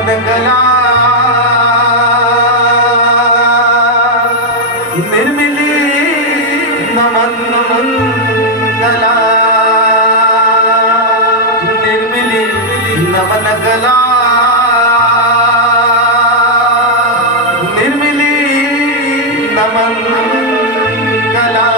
नमन कला निर्मिली नमन कला निर्मिली नमन कला निर्मिली नमन कला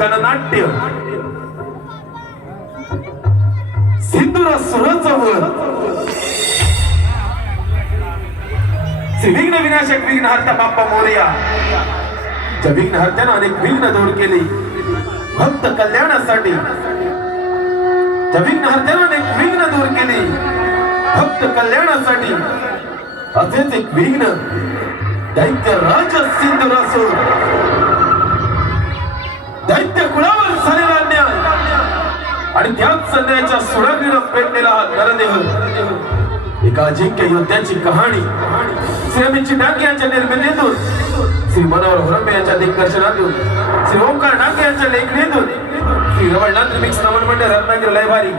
गणनाट्य सिंधुर सुरचवर श्री विघ्न विनाशक विघ्नहर्ता बाप्पा मोरया ज्या विघ्नहर्त्यानं अनेक विघ्न दूर केली भक्त कल्याणासाठी ज्या विघ्नहर्त्यानं अनेक विघ्न दूर केली भक्त कल्याणासाठी असेच एक विघ्न दैत्य राज सिंधुरासूर चंद्राच्या सुरंगीनं पेटलेला हा नरदेह एका अजिंक्य योद्ध्याची कहाणी श्री अमित डांगे यांच्या निर्मितीतून, श्री मनोहर हुरंबे यांच्या दिग्दर्शनातून, श्री ओंकार डांगे यांच्या लेखणीतून, श्री रमणनाथ रिमिक्स नमन मंडळ रत्नागिरी लयभारी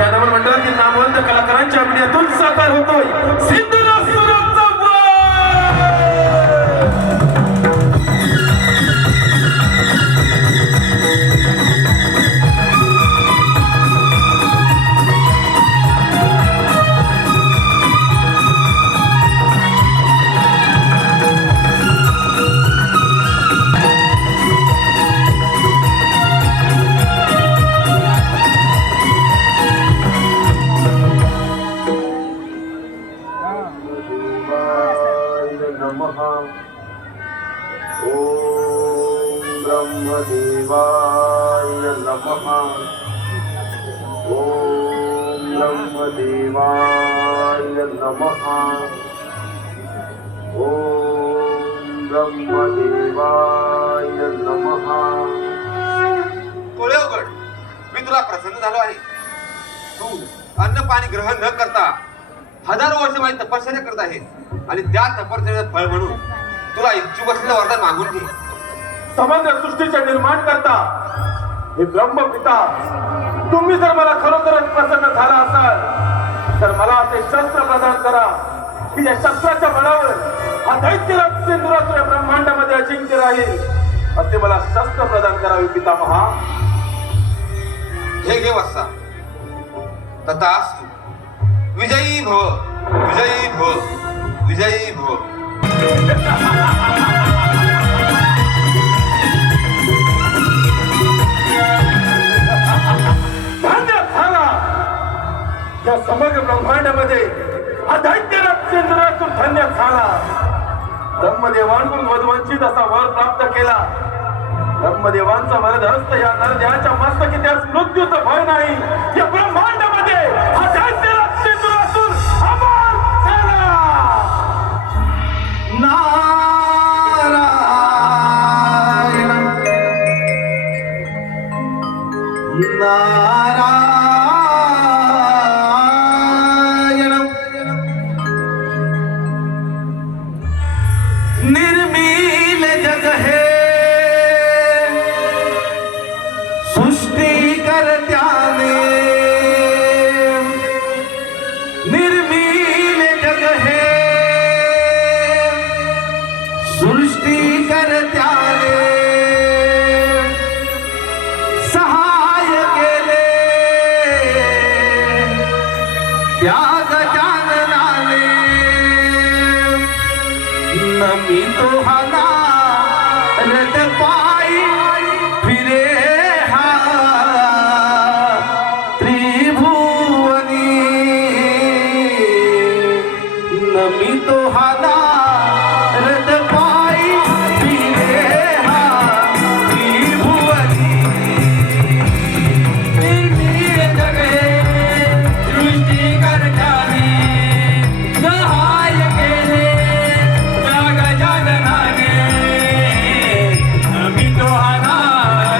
या नमन मंडळातील नामवंत कलाकारांच्या अभिनयातून साकार होतोय सिंधुराज सुराचा वार. ब्रह्मदेवाय नमः. ओम ब्रह्मदेवाय नमः. ओम ब्रह्मदेवाय नमः. डोळे उघड. मी तुला प्रसन्न झालो आहे. तू अन्न पाणी ग्रहण न करता हजारो वर्ष माझी तपश्चर्या करत आहेस आणि त्या तपश्चर्याचं फळ म्हणून तुला इच्छुक असलेलं वरदान मागून घे. समग्र सृष्टीचे निर्माण करता हे ब्रह्मपिता, तुम्ही जर मला खरोखरच प्रसन्न झाला असाल तर मला असे शस्त्र प्रदान करा की या शस्त्राच्या बळावर हा दैत्यराज सिंधुरासुर ब्रह्मांडामध्ये अजिंक्य राहील, असे मला शस्त्र प्रदान करावे पितामहा. हे घे वत्सा. तथास्तु. विजयी भव, विजयी भव, विजयी भव. धन्य झाला. या समग्र ब्रह्मांडामध्ये हा दैत्यराज सिंधुरासुर धन्य झाला. ब्रह्मदेवांकडून वधवंचित असा वर प्राप्त केला. ब्रह्मदेवांचा वरदहस्त या नरदेहाच्या मस्तकी त्यास मृत्यूचं भय नाही. या ब्रह्मांडामध्ये हा दैत्यराज सिंधुरासुर अमर झाला. नारायण नारायण. निर्मील जग है सृष्टि करत्याने. निर्मील जग है सृष्टि करत्याने. सहाय केले त्याग जाननाने. नमी तो हाना रद पाई फिरे हा त्रिभुवनी. नमी तो हाना रद पाई फिरे हा त्रिभुवनी. निर्मीळ जगे सृष्टी करतानी. सहाय केले त्याग जाननाने. नमी तो हाना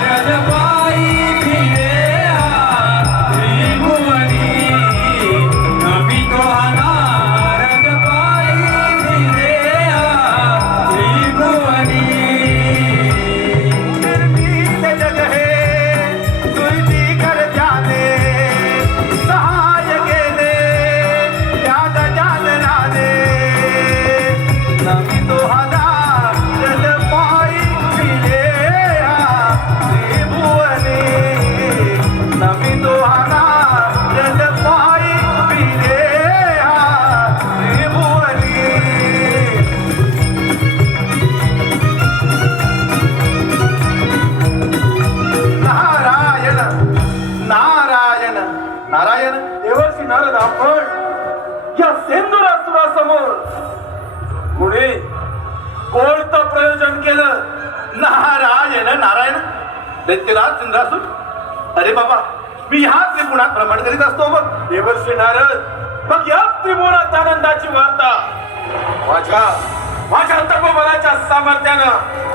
रद पाई फिरे हा त्रिभुवनी. नमी तो हाना रद पाई फिरे हा त्रिभुवनी. निर्मीळ जग हे सृष्टी करत्याने. सहाय केले त्याग जाननाने. नमी तो हाना रद पाई फिरे हा त्रिभुवनी. नमी तो हाना रद पाई फिरे हा त्रिभुवनी. नारायण नारायण नारायण. देवर्षी नारद आपण या सिंधुरासुरासमोर पुढे कोणतं प्रयोजन केलं? नारायण नारायण. दैत्यराज सिंधुरासुर. अरे बाबा, मी ह्याच त्रिगुणात भ्रमण करीत असतो. मग देवर्षी नारद, मग याच त्रिगुणात आनंदाची वार्ता माझ्या तपोबलाच्या सामर्थ्यानं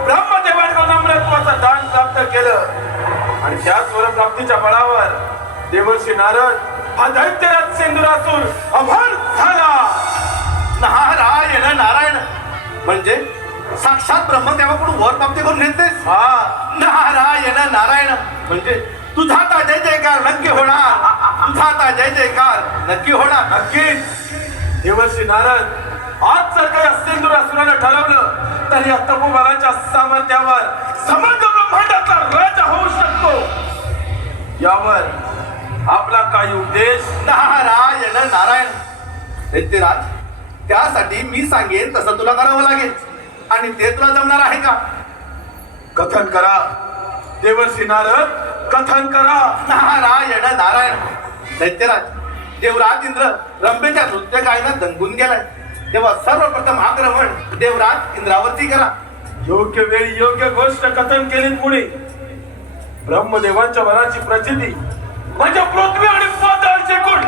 ब्रह्मदेवांकडून अमृतत्वाचं दान प्राप्त केलं आणि त्या स्वरप्राप्तीच्या बळावर देवर्षी नारद हा दैत्यराज सिंदुरासूर अमर झाला. नारायण नारायण म्हणजे साक्षात ब्रह्मदेवाकडून वर प्राप्ती करून घेतलेस. हा नारायण नारायण म्हणजे तुझा आता जय जयकार नक्की होणार. तुझा आता जय जयकार नक्की होणार. नक्कीच. देवर्षी नारद आज जर काही सिंदुरासुरानं ठरवलं तर या तपोबलाच्या सामर्थ्यावर समग्र ब्रह्मांडाचा राजा होऊ शकतो. यावर आपला काही उपदेश. नारायण नारायण दैत्यराज त्यासाठी मी सांगेन तसं तुला करावं लागेल आणि ते तुला जमणार आहे का? कथन करा देवर्षी नारद, कथन करा. नारायण नारायण दैत्यराज देवराज इंद्र रंभेच्या नृत्य गायनात दंगून गेलाय तेव्हा सर्वप्रथम आक्रमण देवराज इंद्रावरती करा. योग्य वेळी योग्य गोष्ट कथन केली. पुढे ब्रह्मदेवांच्या वराची प्रचिती म्हणजे पृथ्वी आणि पाताळचे गुण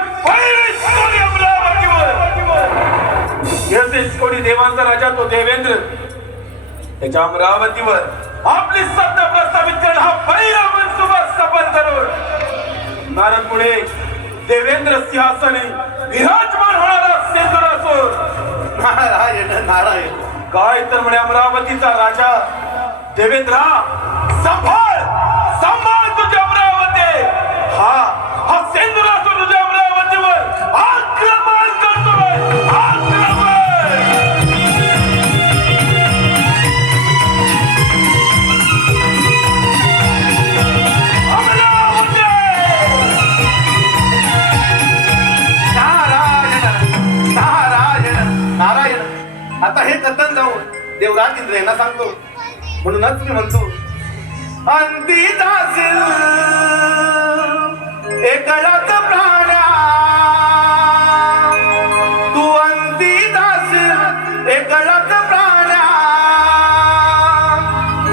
कोणी देवांचा राजा तो देवेंद्र त्याच्या अमरावतीवर आपली सत्ता प्रस्थापित करणं हा पहिला मनसुबा सफल करून नारद पुढे देवेंद्र सिंहासनी विराजमान होणारा सिंदुरासूर. नारायण नारायण काय तर म्हणे अमरावतीचा राजा देवेंद्रा सांभाळ सांभाळ तुझी अमरावती. हा सिंदुरासूर तुझ्या अमरावतीवर आक्रमण करतोय. आक्रमण आता हे कथन जाऊन देवराज इंद्र यांना सांगतो. म्हणूनच मी म्हणतो अंती जाशील एकळात प्राण्या तू अंती जाशील एकळात प्राण्या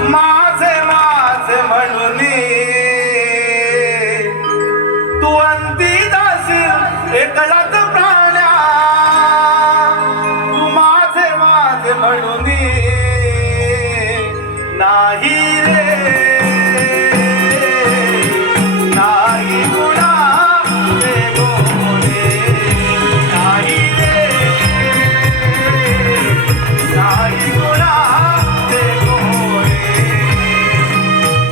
माझे माझे म्हणून तू अंती जाशील एकळात प्राण्या म्हणून नाही रे नाही गुणा रे गोरे नाही रे नाही गुणा रे गोरे.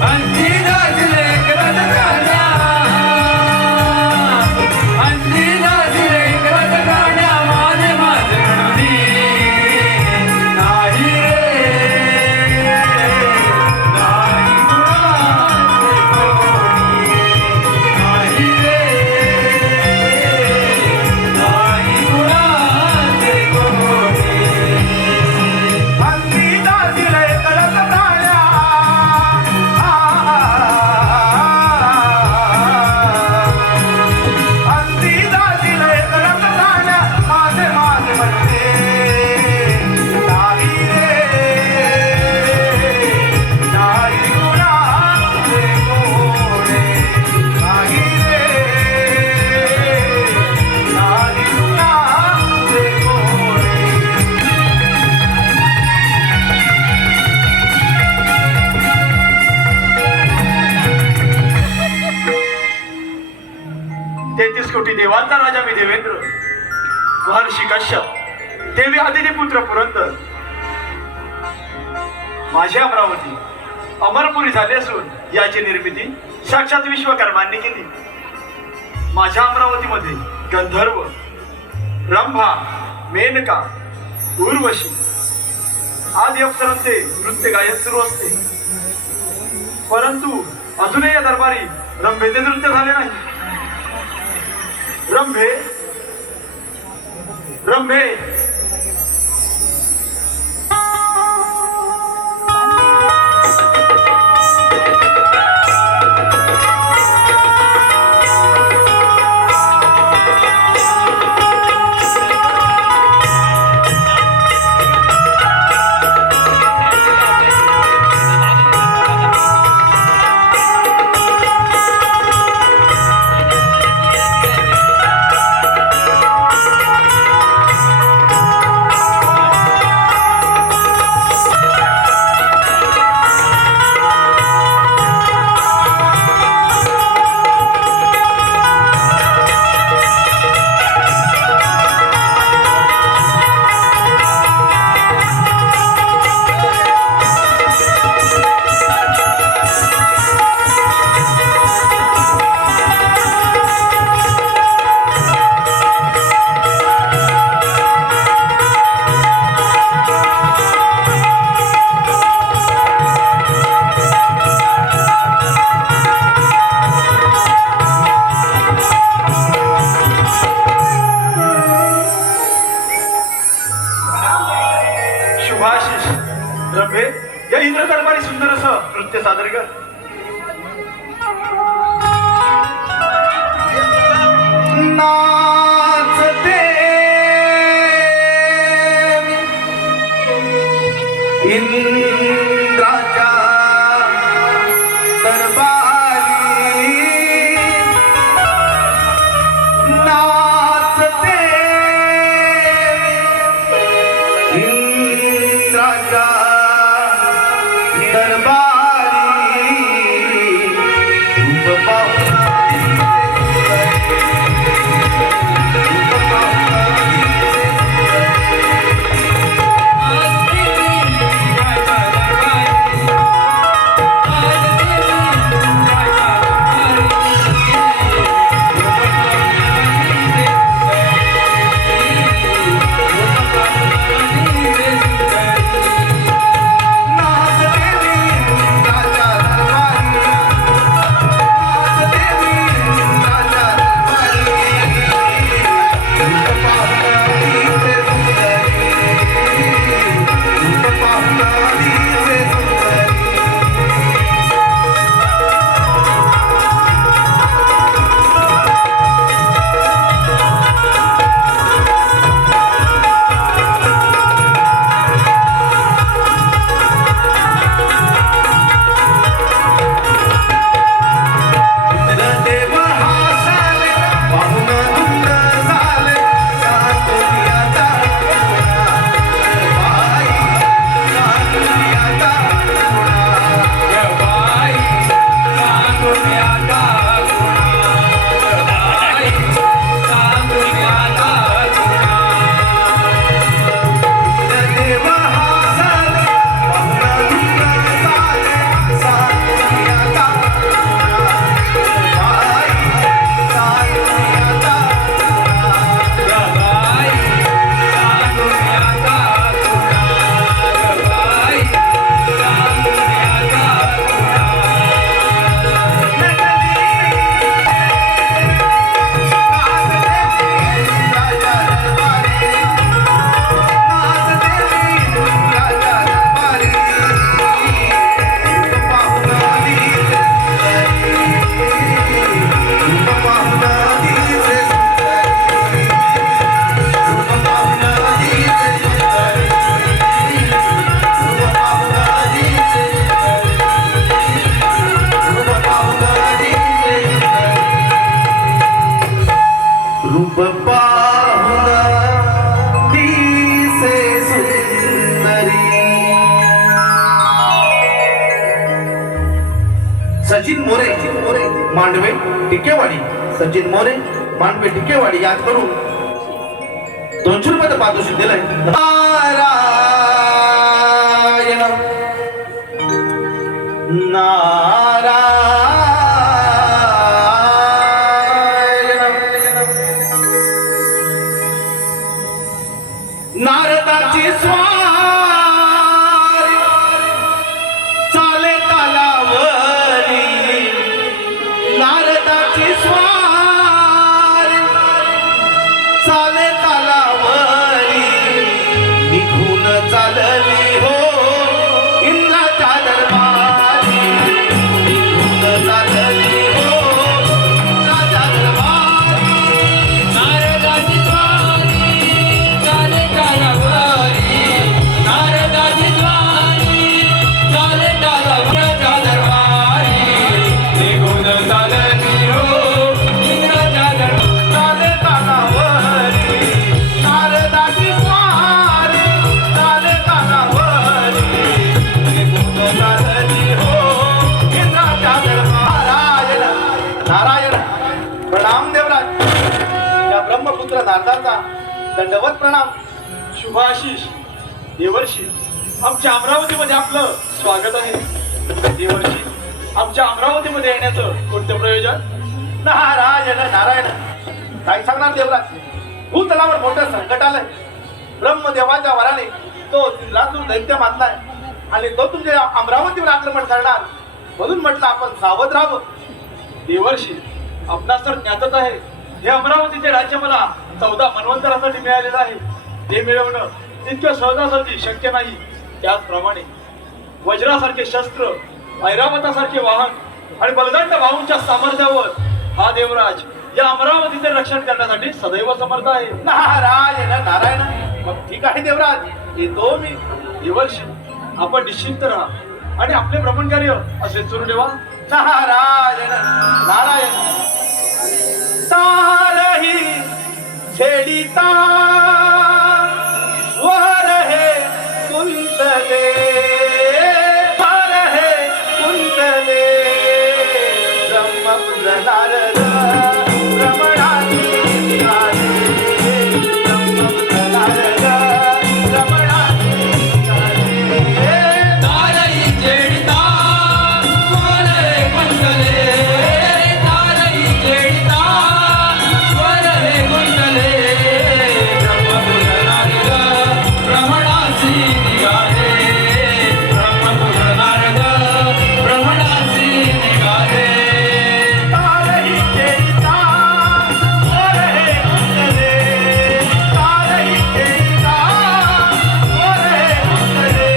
अंती दासिले करत गाण्या अंती दासिले करत गाण्या माझे माझे म्हणून कोटी देवांचा राजा मी देवेंद्र महर्षी कश्यप देवी आदिनी पुत्र पुरंदर माझी अमरावती अमरपुरी झाली असून याची निर्मिती साक्षात विश्वकर्मांनी केली. माझ्या अमरावतीमध्ये गंधर्व रंभा मेनका उर्वशी आदी अप्सरांचे नृत्य गायन सुरू असते. परंतु अजूनही या दरबारी रंभेचे नृत्य झाले नाही. रंभे रंभे आणि सुंदर असं नृत्य सादर कर. नाचते इंद्राच्या दरबारी नाचते इंद्राच्या दरबारी रूप पाहून सचिन मोरे मांडवे टिकेवाडी सचिन मोरे मांडवे टिकेवाडी याद करून 200 रुपये पारितोषिक दिलंय. नारायण नारदाची स्वारी चाले तालावरी नारदाची स्वारी चाले तालावरी निघून चालली हो इंद्राच्या दरबारी निघून चालली हो इंद्राच्या दरबारी नारदाची स्वारी चाले तालावरी नारदाची स्वारी चाले तालावरच्या दरबारी निघून चालली हो इंद्राच्या चाले तालावरी नारदाची स्वारी चाले तालावरी निघून चालली हो इंद्राच्या दरबारी. नारायण प्रणाम देवराज. या ब्रह्मपुत्र नारदाचा दंडवत प्रणाम. शुभाशीष देवर्षी आमच्या अमरावतीमध्ये आपलं स्वागत आहे. देवर्षी आमच्या अमरावतीमध्ये येण्याचं कोणतं प्रयोजन? नारायण नारायण काय सांगणार देवराज. भूतलावर मोठं संकट आलंय. ब्रह्मदेवाच्या वराने तो लासूर दैत्य मानलाय आणि तो तुमच्या अमरावतीवर आक्रमण करणार म्हणून म्हटलं आपण सावध राहावं. देवर्षी आपणास तर ज्ञातच आहे हे अमरावतीचे राज्य मला 14 मन्वंतरासाठी मिळालेलं आहे. ते मिळवणं तितकं सहजासहजी शक्य नाही. त्याचप्रमाणे वज्रासारखे शस्त्र, ऐरावतासारखे वाहन आणि बलदंड भाऊंच्या सामर्थ्यावर हा देवराज या अमरावतीचे रक्षण करण्यासाठी सदैव समर्थ आहे. नारायण नारायण. मग ठीक आहे देवराज, येतो मी. देवर्षी आपण निश्चिंत राहा आणि आपले भ्रमणकार्य असे सुरू ठेवा. नारायण नारायण. तारही छेडिता स्वर हे कुंतले, स्वर हे कुंतले. ब्रह्मपुर नारद रमणाची निघाले, ब्रह्मपुर नारद रमणाची निघाले. तारई चेडिता स्वर हे कुंतले, तारई चेडिता स्वर हे कुंतले. ब्रह्मपुर नारद भ्रमणासी निघाले, ब्रह्मपुर नारद भ्रमणासी निघाले. तारही चेडिता स्वर हे कुंतले, तारही चेडिता स्वर हे कुंतले.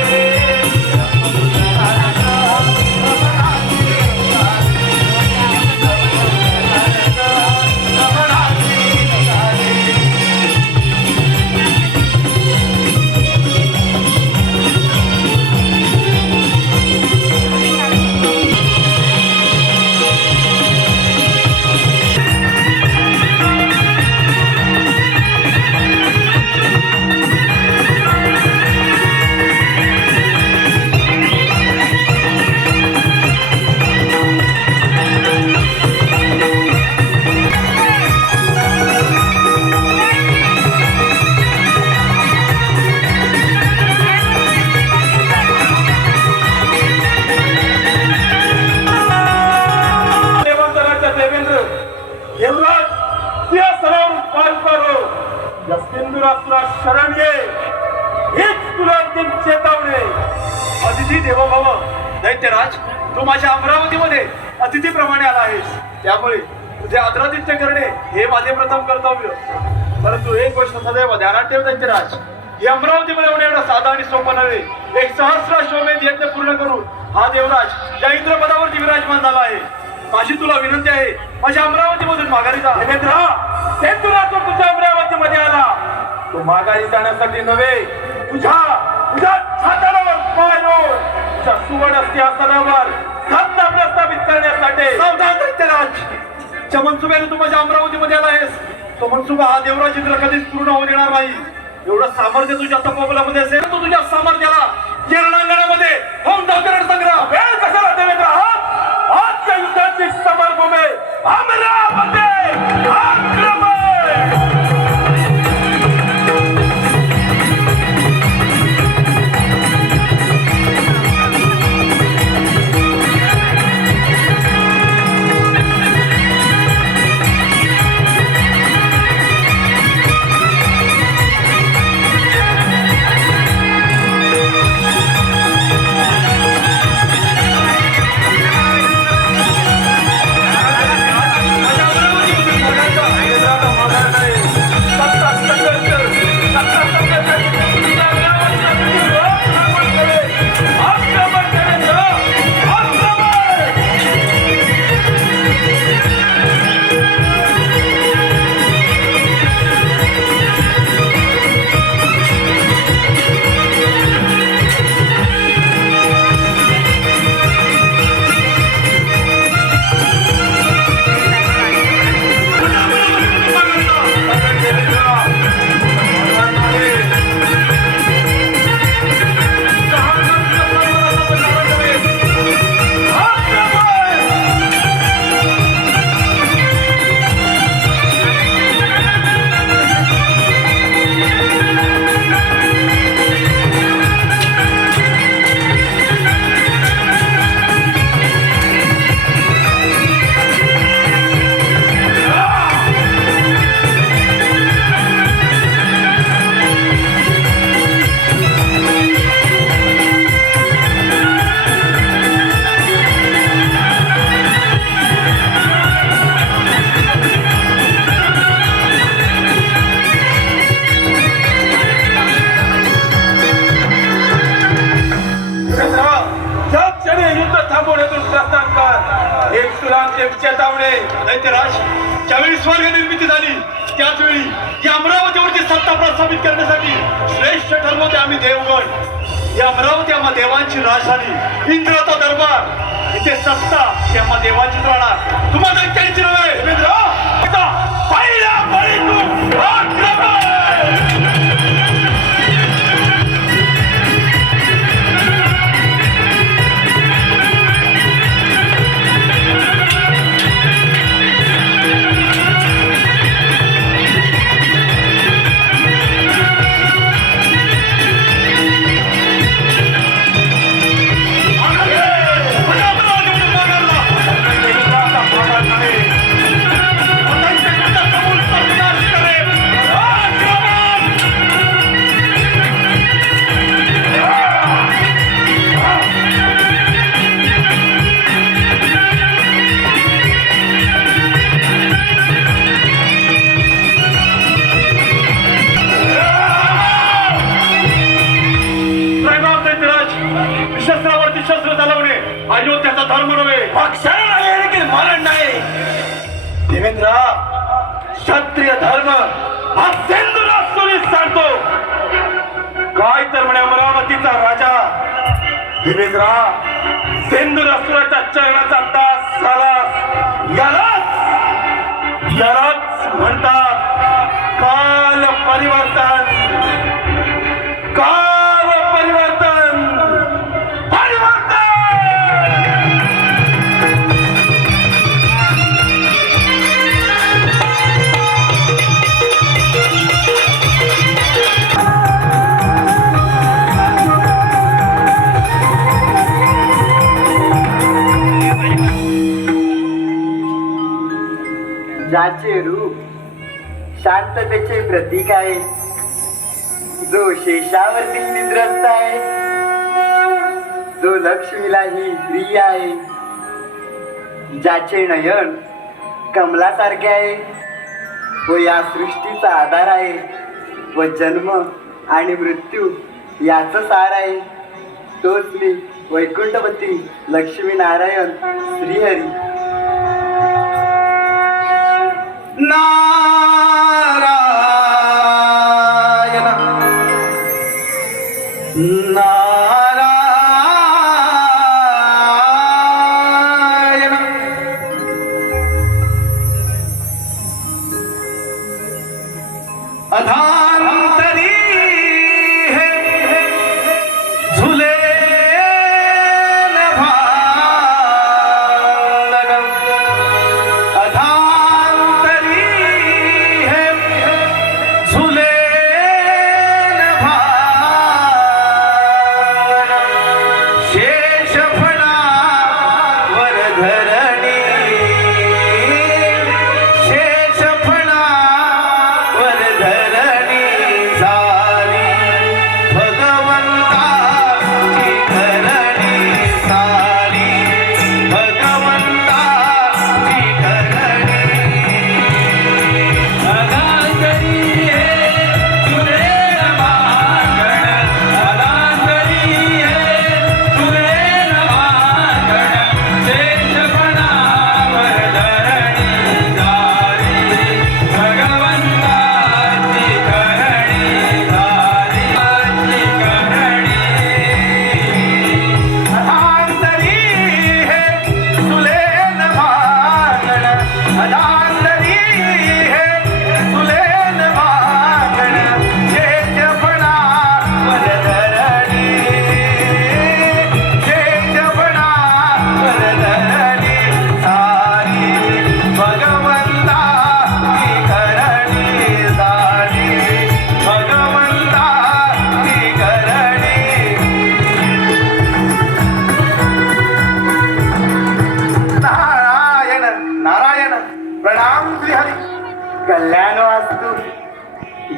देवांतराच्या देवेंद्र देवराज सिंहासनावर पाल करो, या सिंधुरासुरा शरण ये, हीच तुला अंतिम चेतावणी. अतिथी देवो भव. दैत्यराज, तू माझ्या अमरावतीमध्ये अतिथीप्रमाणे आला आहेस, त्यामुळे तुझे आदरातिथ्य करणे हे माझे प्रथम कर्तव्य. परंतु एक गोष्ट सदैव ध्यानात ठेव दैत्यराज, ही अमरावतीमध्ये एवढं साधा आणि सोपं नव्हे. एक सहस्राश्वमेध यज्ञ पूर्ण करून हा देवराज या इंद्रपदावरती विराजमान झाला आहे. माझी तुला विनंती आहे, माझ्या अमरावतीमधून माघारी जा. देवेंद्र, ते तुला तो तुझ्या अमरावतीमध्ये आला, तो माघारी जाण्यासाठी नव्हे, तुझ्या छाताडावर पाय रोवून, तुझ्या सुवर्ण सिंहासनावर सत्ता प्रस्थापित करण्यासाठी. सावधान दैत्यराज, ज्या मनसुब्याने तू माझ्या अमरावतीमध्ये आला आहेस, तो मनसुबा हा देवराज इंद्र कधीच पूर्ण होऊ देणार नाही. एवढं सामर्थ्य तुझ्या तपोबलामध्ये असेल, तू तुझ्या सामर्थ्याला या रणांगणामध्ये होऊन दाखवणार संग्राम. वेळ कशाला देवेंद्र? आजच्या युद्धाची समरभूमी अमरावती. आक्रमण! युद्ध थांबवण्यातून प्रस्थान कर. एक तुला अंतिम चेतावणी. दैत्यराज, ज्यावेळी स्वर्ग निर्मिती झाली त्याच वेळी या अमरावतीवरची सत्ता प्रस्थापित करण्यासाठी श्रेष्ठ ठरलो ते आम्ही देवगण. या अमरावती आम्हा देवांची राजधानी, इंद्राचा दरबार. इथे सत्ता ही आम्हा देवांचीच राहणार, तुम्हा दैत्यांची नव्हे. पहिला बळी तू आक्रमण. शस्त्रावरती शस्त्र चालवणे अयोध्याचा धर्म नव्हे. पक्षाला नाही देखील मरण नाही. देवेंद्र, क्षत्रिय धर्म हा सिंधुरासुरीत सांगतो. काय तर म्हणे अमरावतीचा राजा. देवेंद्र, सिंधुरासुराच्या चरणाचा दास झाला. यालाच म्हणतात काल परिवर्तन. काल परिवर्तन. ज्याचे रूप शांततेचे प्रतीक आहे, जो शेषावरती निद्रस्त आहे, जो लक्ष्मीला ही स्त्री आहे, ज्याचे नयन कमलासारखे आहे व या सृष्टीचा आधार आहे व जन्म आणि मृत्यू याच सार आहे, तोच मी वैकुंठपती लक्ष्मीनारायण श्रीहरी. नारायण नारायण अधांतरी है झुले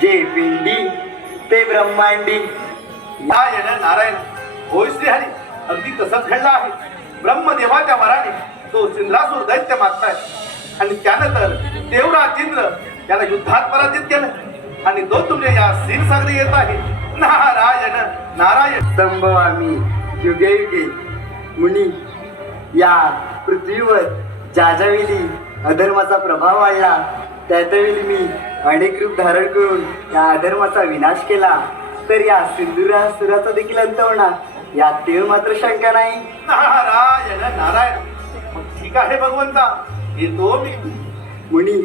जे पिंडी ते ब्रह्मांडी. नारायण नारायण होय श्रीहरी, अगदी तसंच घडलं आहे. ब्रह्मदेवाच्या वराने तो सिंद्रासूर दैत्य मारताय आणि त्यानंतर देवराज इंद्र त्याला युद्धात पराजित केलं आणि तो तुमच्या या क्षीरसागरी येत आहे. नारायण नारायण. संभवामी युगे युगे मुनी या पृथ्वीवर ज्या ज्यावेळी अधर्माचा प्रभाव वाढला त्यावेळी मी अनेक रूप धारण करून या अधर्माचा विनाश केला, तर या सिंदुरासुराचा देखील अंत होणार यात तीळ मात्र शंका नाही. नारायण नारायण. मग ठीक आहे भगवंता, येतो मी. मुनी,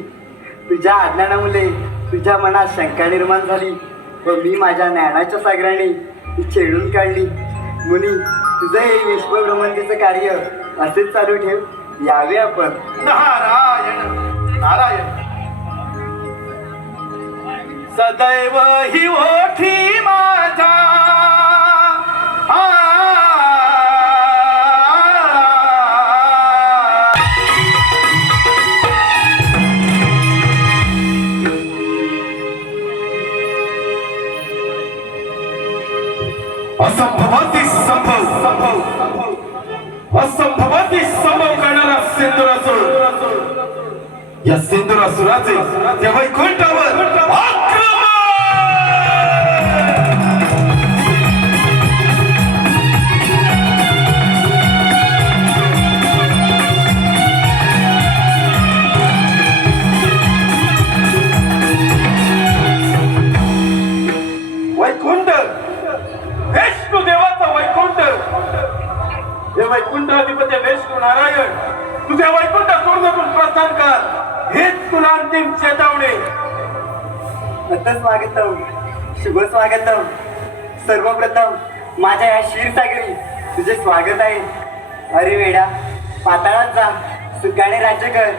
तुझ्या आज्ञानामुळे तुझ्या मनात शंका निर्माण झाली व मी माझ्या ज्ञानाच्या सागराने ती छेडून काढली. मुनी, तुझं हे विश्वभ्रमंतीचं कार्य असेच चालू ठेव. यावे आपण. नारायण नारायण. सदैव ही ओठी माझा असंभवाती संभव असंभवाती संभव करणारा सिंदुरासुर, या सिंदुरासुराचे त्या वैकुंठावर आक्रमण. वैकुंठ, विष्णू देवाचा वैकुंठ, हे वैकुंठाधिपती विष्णू नारायण, तुझ्या वैकुंठ सोडून प्रस्थान कर. हेच तुला अंतिम चेतावणी. आता स्वागतम, शुभ स्वागतम. सर्वप्रथम माझ्या या क्षीरसागरी तुझे स्वागत आहे. अरे वेडा, पाताळात जा, सुखाने राज्य कर.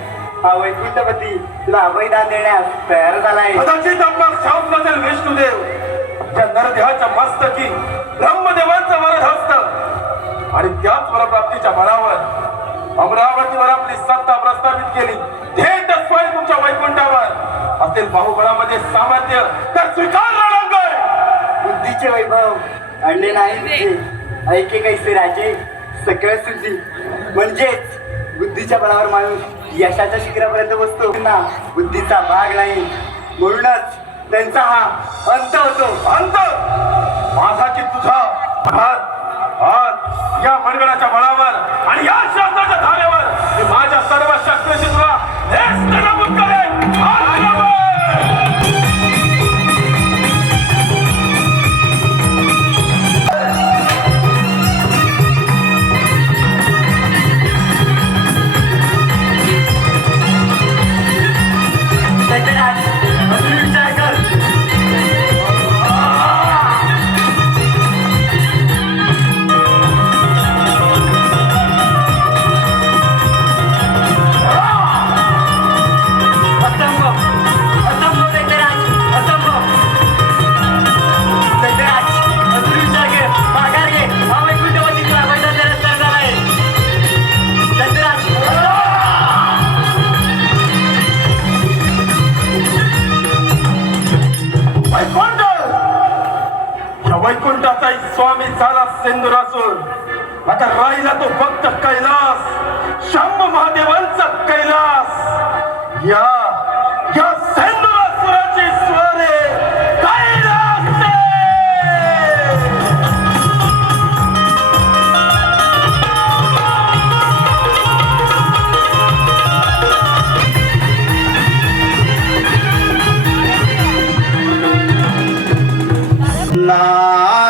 हा वैकुंठपती तुला अभयदान देण्यास तयार झाला आहे. कदाचित आपला शाप नसेल विष्णुदेव, त्या नरदेहाच्या मस्तकी ब्रह्मदेवांचा वरद हस्त आणि त्याच वरप्राप्तीच्या बळावर अमरावतीवर आपली सत्ता प्रस्थापित केली. थेट स्वय तुमच्या वैकुंठावर असेल बाहुबळामध्ये सामर्थ्य तर स्वीकार रणांगण. बुद्धीचे वैभव आणले नाही तुझे, ऐके कैसे राजे सकळ सुद्धी. म्हणजेच बुद्धीच्या बळावर माणूस यशाच्या शिखरापर्यंत बसतो ना, बुद्धीचा भाग नाही. म्हणूनच त्यांचा हा अंत होतो. अंत माझा की तुझा हात हात या मनगडाच्या बळावर आणि या शास्त्राच्या धारेवर मी माझ्या सर्व शस्त्रांची तुला नेस्तनाबूत करेन. आक्रमण! दशराज, अजून विचार कर. असंभव, असंभव दशराज, असंभव. दशराज, अजून विचार घे, माघार घे. हा वैकुंठपती तुला अभयदान देण्यास तयार झाला आहे. दशराज, वैकुंठ, या वैकुंठाचा स्वामी झाला सिंदुरासुर. आता राहिला तो फक्त कैलास, शंभ महादेवांचा कैलास. या सिंदुरासुराची स्वरे कैलास. नारायण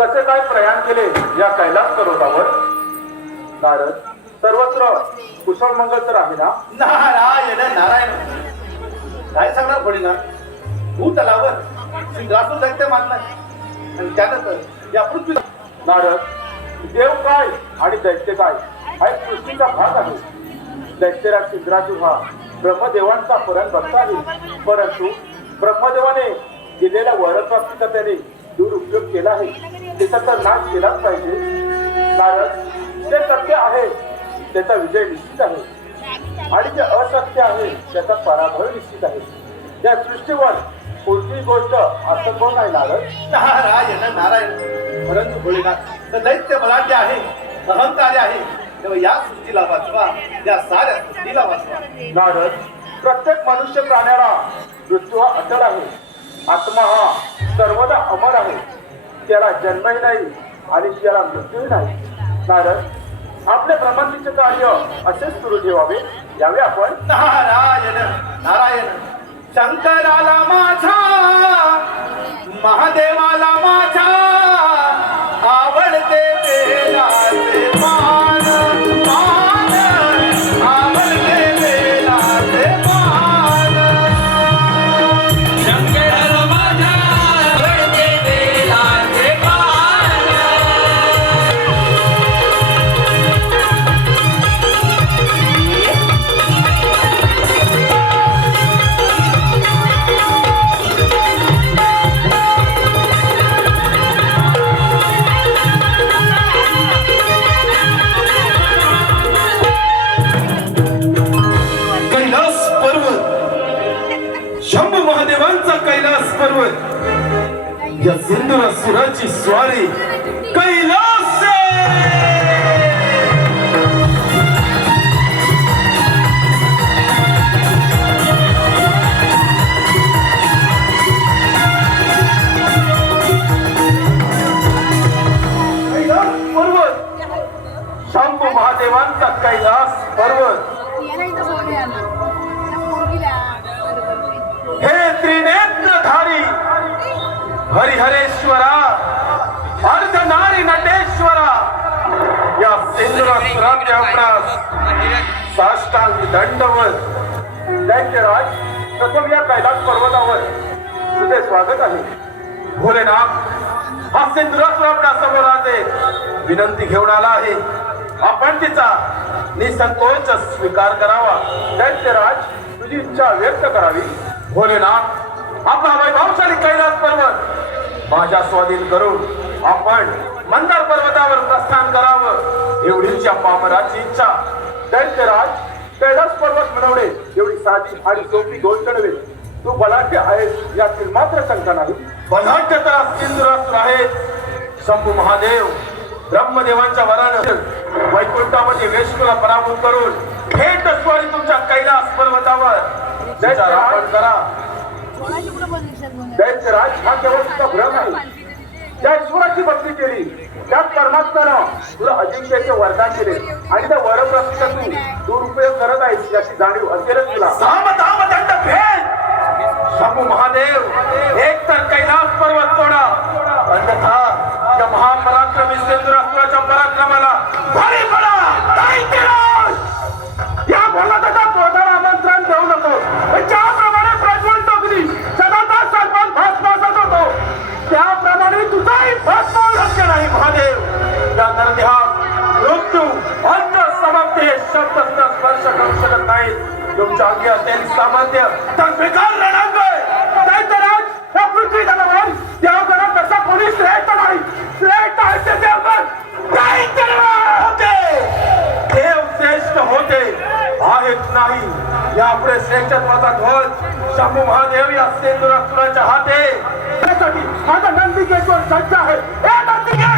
कसे काय प्रयाण केले या कैलास पर्वतावर? नारद, सर्वत्र कुशल मंगल तर आहे ना? नारायण नारायण. काय सांगणार भोलेनाथ? भूतलावर सिंहासून दैत्य मानलाय आणि त्यानंतर या पृथ्वी. नारद, देव काय आणि दैत्य काय हा एक सृष्टीचा भाग आहे. दैत्यराज सिद्धराजू हा ब्रह्मदेवांचा भक्त आहे, परंतु ब्रह्मदेवाने दिलेल्या वरप्राप्तीचा त्याने दुरुपयोग केला आहे. त्याचा तर नाश केलाच पाहिजे. नारद, जे सत्य आहे त्याचा विजय निश्चित आहे आणि जे असत्य आहे त्याचा पराभव निश्चित आहे. या सृष्टीवर कोणतीही गोष्ट असंभव नाही. नारद, नारायण नारायण. परंतु भोलेनाथ, तर दैत्य बलाढ्य आहे, अहंकारी आहे, तेव्हा या सृष्टीला वाचवा, या साऱ्या सृष्टीला वाचवा. नारद, प्रत्येक मनुष्य प्राण्याला मृत्यू हा अचल आहे. आत्मा हा सर्वदा अमर आहे. त्याला जन्मही नाही आणि त्याला मृत्यूही नाही. नारद, आपले ब्रह्मांडीचे कार्य असेच सुरू ठेवावे यावे आपण. नारायण नारायण. शंकराला माझा, महादेवाला माझा आवडते बेलाचे मान, मान आवडते बेलाचे मान. शंकराला माझा आवडते बेलाचे पान. कैलास पर्वत, शंभू महादेवांचा कैलास पर्वत, या सिंधुरासुराची स्वारी कैलास. कैलास पर्वत, शंभू महादेवांचा कैलास पर्वत, हे त्रिनेत्रधारी हरिहरेश्वरा, अर्धनारी नटेश्वरा, या सिंधुरासुराच्या आपणास साष्टांग दंडवत. दैत्यराज, प्रथम या कैलास पर्वतावर तुझे स्वागत आहे. भोलेनाथ, हा सिंधुरासुर आपल्या समोर आज एक विनंती घेऊन आला आहे. आपण तिचा निसंकोच स्वीकार करावा. दैत्यराज, तुझी इच्छा व्यक्त करावी. भोलेनाथ, आपला वैभवशाली कैलास पर्वत माझ्या स्वाधीन करून आपण मंदार पर्वतावर प्रस्थान करावं एवढीच या पामराची इच्छा. दैत्यराज, कैलास पर्वत मिळवणे एवढी साधी आणि सोपी गोष्ट नव्हे. तू बलाढ्य आहेस यातील मात्र शंका नाही. बलाढ्य तर सिंधुरासुर आहेत. शंभू महादेव ब्रह्मदेवांच्या वरानं वैकुंठामध्ये विष्णूला पराभूत करून थेट स्वारी तुमच्या कैलास पर्वतावर अर्पण करा. दैत्यराज, हा केवळ तुझा भ्रम आहे. ज्या ईश्वराची भक्ती केली त्याच परमात्म्यानं तुला अजिंक्याचे वरदान केले आणि त्या वरप्राप्तीचा तू दुरुपयोग करत आहेस याची जाणीव असेलच तुला. साम दंड भेद. शंभू महादेव, एक तर कैलास पर्वत तोडा, अन्यथा या महापराक्रमी सिंधुरासुराच्या पराक्रमाला बळी पडा. दैत्यराज, या पर्वताच्या क्रोधाला आमंत्रण देऊ नको. ज्याप्रमाणे प्रज्वल टोकली सदाचा सन्मान भस्मासत होतो त्याप्रमाणे तुझाही भस्म शक्य नाही. महादेव, या नरदेहात मृत्यू अंत समाप्ती हे शब्द सुद्धा स्पर्श करू शकत नाहीत. तुमच्या अंगी असेल सामर्थ्य तर स्वीकार रणांगण. दैत्यराज, या पृथ्वी तलावर देवगणात तसा कोणी श्रेष्ठ नाही. श्रेष्ठ आहे ते देवगण. होते देव श्रेष्ठ होते आहेत नाही यापुढे श्रेष्ठत्वाचा ध्वज शंभू महादेव या सिंधुरासुराच्या हाते. त्यासाठी माझा नंदिकेश्वर सज्ज आहे. हे नंदिकेश्वर,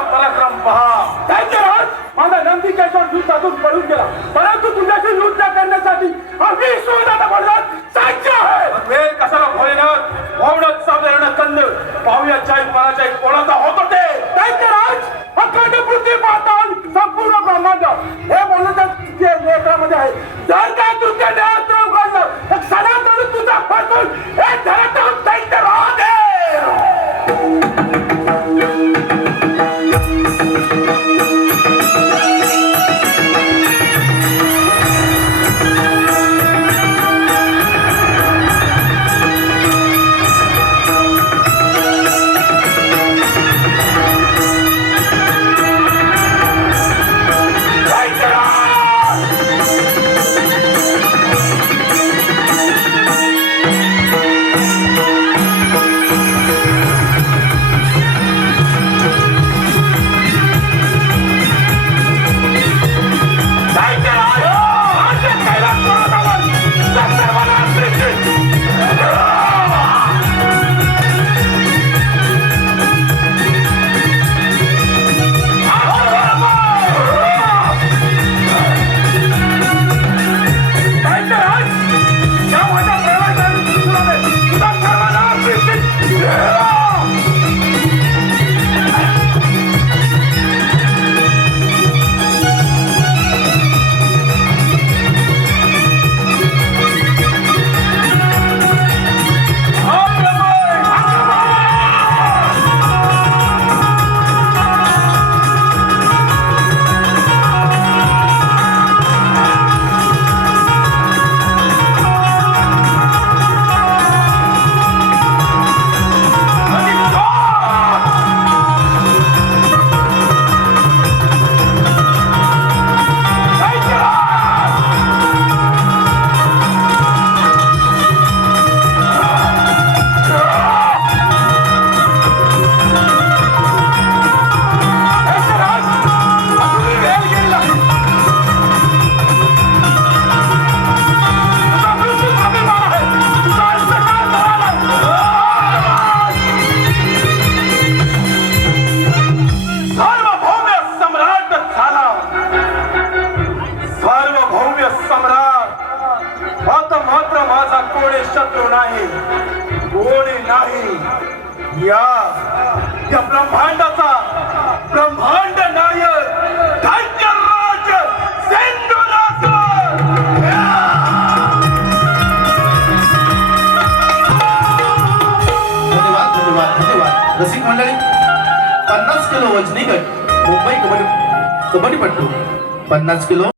माझा पराक्रम पहा. दैत्यराज, माझा नंदिकेश्वर युद्धातून पडून गेला, परंतु तुझ्याशी युद्ध करण्यासाठी आम्ही शिवदादा महाराज साक्ष आहे. वेळ कशाला भोलेनाथ, भावनात साधारण कंद पाहूया पराजय कोणाचा होतो ते. दैत्यराज, अखंड पृथ्वी पाताल संपूर्ण ब्रह्मांड हे बोलण्याच्या लेखामध्ये आहे. जर काय तुझ्या नियंत्रण उघडलं तर क्षणात तुझा फसून हे धरत दैत्यराज आहे. या ब्रह्मांडाचा ब्रह्मांड नायक दैत्यराज सिंधुरासुर. धन्यवाद धन्यवाद धन्यवाद. रसिक मंडळी, 50 किलो वजनी गट मुंबई कबड्डीपट्टू 50 किलो